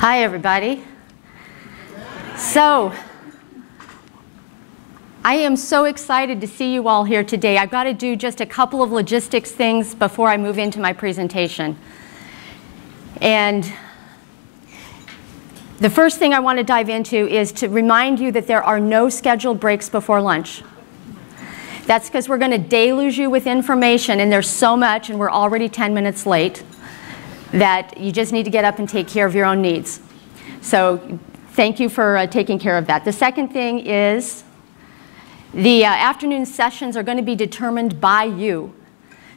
Hi, everybody. So, I am so excited to see you all here today. I've got to do just a couple of logistics things before I move into my presentation. And the first thing I want to dive into is to remind you that there are no scheduled breaks before lunch. That's because we're going to deluge you with information, and there's so much, and we're already 10 minutes late, that you just need to get up and take care of your own needs. So thank you for taking care of that. The second thing is the afternoon sessions are going to be determined by you.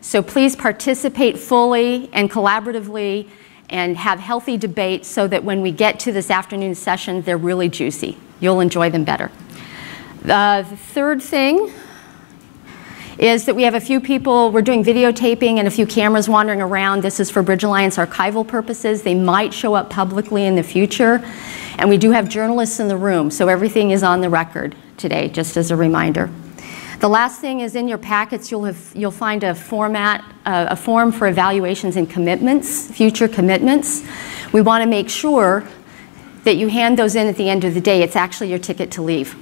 So please participate fully and collaboratively and have healthy debates so that when we get to this afternoon session, they're really juicy. You'll enjoy them better. The third thing is that we have a few people, we're doing videotaping and a few cameras wandering around. This is for Bridge Alliance archival purposes. They might show up publicly in the future. And we do have journalists in the room, so everything is on the record today, just as a reminder. The last thing is in your packets, you'll find a form for evaluations and commitments, future commitments. We want to make sure that you hand those in at the end of the day. It's actually your ticket to leave.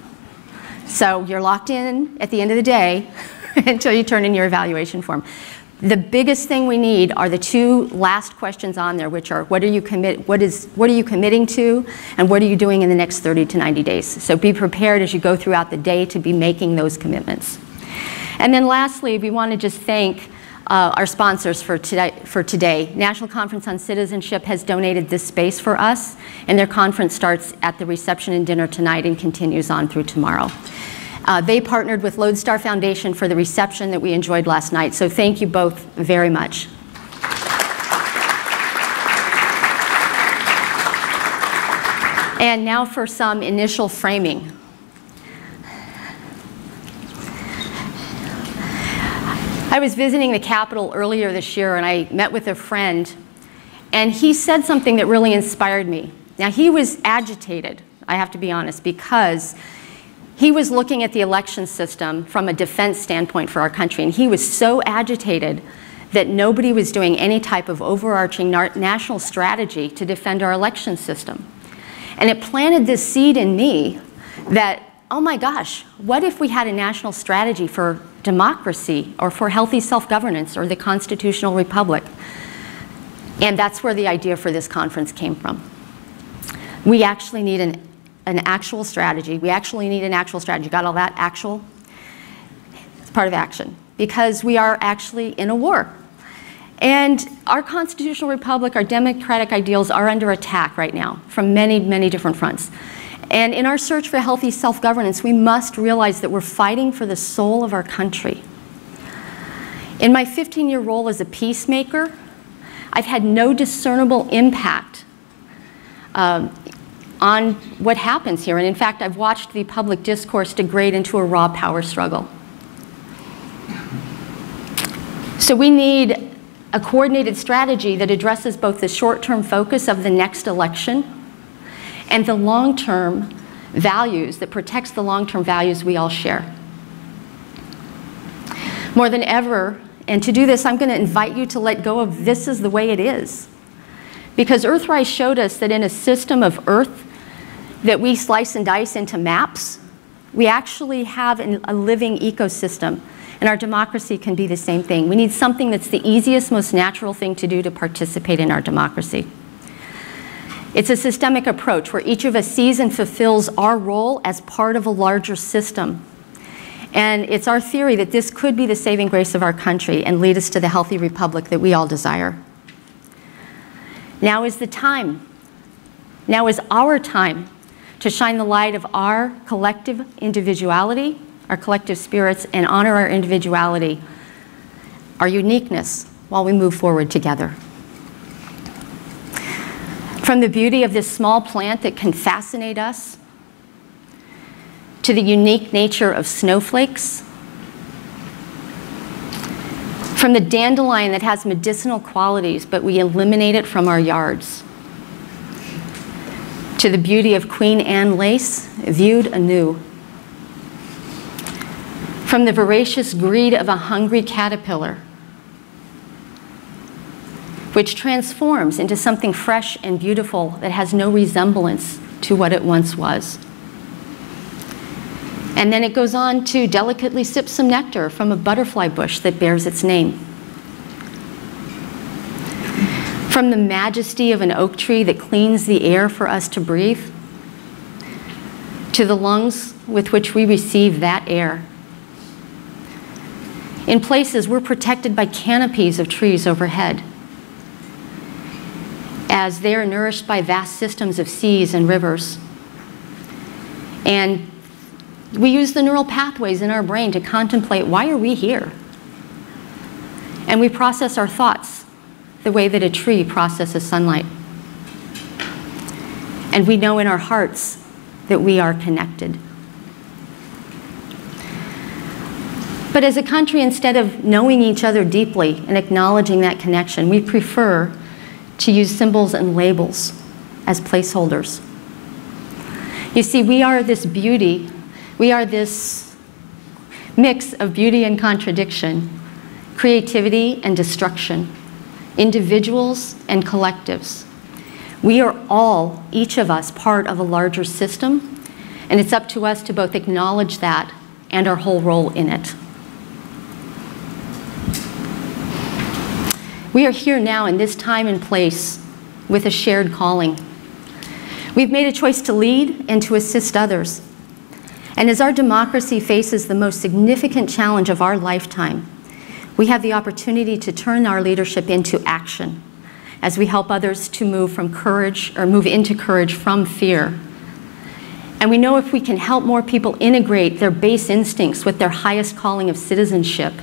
So you're locked in at the end of the day until you turn in your evaluation form. The biggest thing we need are the two last questions on there, which are what are you committing to, and what are you doing in the next 30 to 90 days. So be prepared as you go throughout the day to be making those commitments. And then lastly, we want to just thank our sponsors for today. National Conference on Citizenship has donated this space for us, and their conference starts at the reception and dinner tonight and continues on through tomorrow. They partnered with Lodestar Foundation for the reception that we enjoyed last night, so thank you both very much. And now for some initial framing. I was visiting the Capitol earlier this year, and I met with a friend, and he said something that really inspired me. Now, he was agitated, I have to be honest, because he was looking at the election system from a defense standpoint for our country, and he was so agitated that nobody was doing any type of overarching national strategy to defend our election system. And it planted this seed in me that, oh my gosh, what if we had a national strategy for democracy or for healthy self-governance or the constitutional republic? And that's where the idea for this conference came from. We actually need an actual strategy. We actually need an actual strategy. Got all that? Actual? It's part of action. Because we are actually in a war. And our constitutional republic, our democratic ideals are under attack right now from many, many different fronts. And in our search for healthy self-governance, we must realize that we're fighting for the soul of our country. In my 15-year role as a peacemaker, I've had no discernible impact on what happens here. And in fact, I've watched the public discourse degrade into a raw power struggle. So we need a coordinated strategy that addresses both the short-term focus of the next election and the long-term values, that protects the long-term values we all share. More than ever, and to do this, I'm going to invite you to let go of "this is the way it is." Because Earthrise showed us that in a system of Earth that we slice and dice into maps, we actually have a living ecosystem. And our democracy can be the same thing. We need something that's the easiest, most natural thing to do to participate in our democracy. It's a systemic approach where each of us sees and fulfills our role as part of a larger system. And it's our theory that this could be the saving grace of our country and lead us to the healthy republic that we all desire. Now is the time. Now is our time to shine the light of our collective individuality, our collective spirits, and honor our individuality, our uniqueness, while we move forward together. From the beauty of this small plant that can fascinate us, to the unique nature of snowflakes, from the dandelion that has medicinal qualities, but we eliminate it from our yards, to the beauty of Queen Anne lace, viewed anew. From the voracious greed of a hungry caterpillar which transforms into something fresh and beautiful that has no resemblance to what it once was. And then it goes on to delicately sip some nectar from a butterfly bush that bears its name. From the majesty of an oak tree that cleans the air for us to breathe, to the lungs with which we receive that air. In places, we're protected by canopies of trees overhead, as they are nourished by vast systems of seas and rivers. And we use the neural pathways in our brain to contemplate, why are we here? And we process our thoughts the way that a tree processes sunlight. And we know in our hearts that we are connected. But as a country, instead of knowing each other deeply and acknowledging that connection, we prefer to use symbols and labels as placeholders. You see, we are this beauty, we are this mix of beauty and contradiction, creativity and destruction, individuals and collectives. We are all, each of us, part of a larger system, and it's up to us to both acknowledge that and our whole role in it. We are here now in this time and place with a shared calling. We've made a choice to lead and to assist others. And as our democracy faces the most significant challenge of our lifetime, we have the opportunity to turn our leadership into action as we help others to move from courage, or move into courage from fear. And we know if we can help more people integrate their base instincts with their highest calling of citizenship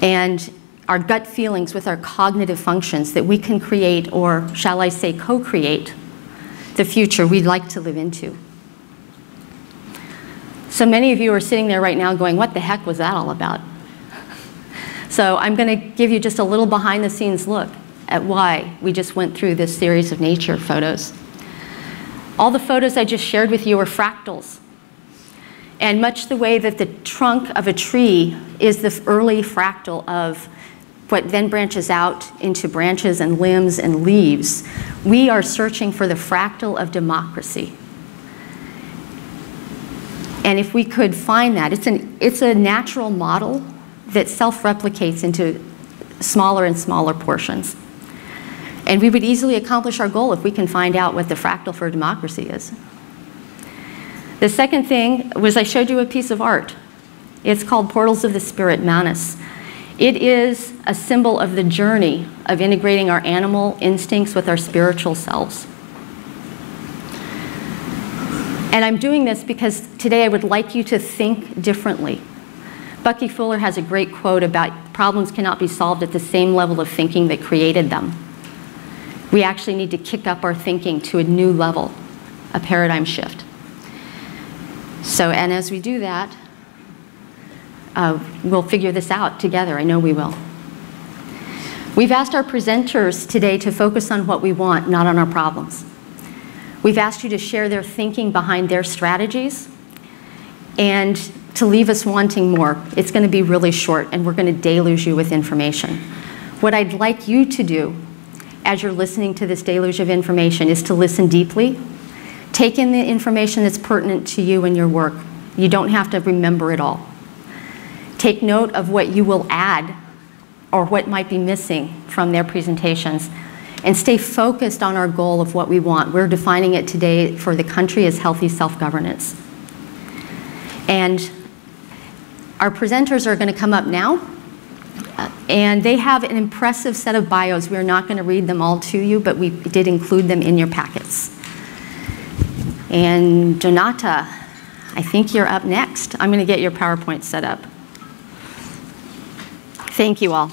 and our gut feelings with our cognitive functions, that we can create, or shall I say co-create, the future we'd like to live into. So many of you are sitting there right now going, what the heck was that all about? So I'm going to give you just a little behind the scenes look at why we just went through this series of nature photos. All the photos I just shared with you are fractals. And much the way that the trunk of a tree is the early fractal of what then branches out into branches and limbs and leaves, we are searching for the fractal of democracy. And if we could find that, it's a natural model that self-replicates into smaller and smaller portions. And we would easily accomplish our goal if we can find out what the fractal for democracy is. The second thing was I showed you a piece of art. It's called Portals of the Spirit, Manus. It is a symbol of the journey of integrating our animal instincts with our spiritual selves. And I'm doing this because today I would like you to think differently. Bucky Fuller has a great quote about problems cannot be solved at the same level of thinking that created them. We actually need to kick up our thinking to a new level, a paradigm shift. So, and as we do that, we'll figure this out together. I know we will. We've asked our presenters today to focus on what we want, not on our problems. We've asked you to share their thinking behind their strategies and to leave us wanting more. It's going to be really short, and we're going to deluge you with information. What I'd like you to do as you're listening to this deluge of information is to listen deeply. Take in the information that's pertinent to you and your work. You don't have to remember it all. Take note of what you will add or what might be missing from their presentations, and stay focused on our goal of what we want. We're defining it today for the country as healthy self-governance. And our presenters are going to come up now, and they have an impressive set of bios. We're not going to read them all to you, but we did include them in your packets. And Donata, I think you're up next. I'm going to get your PowerPoint set up. Thank you all.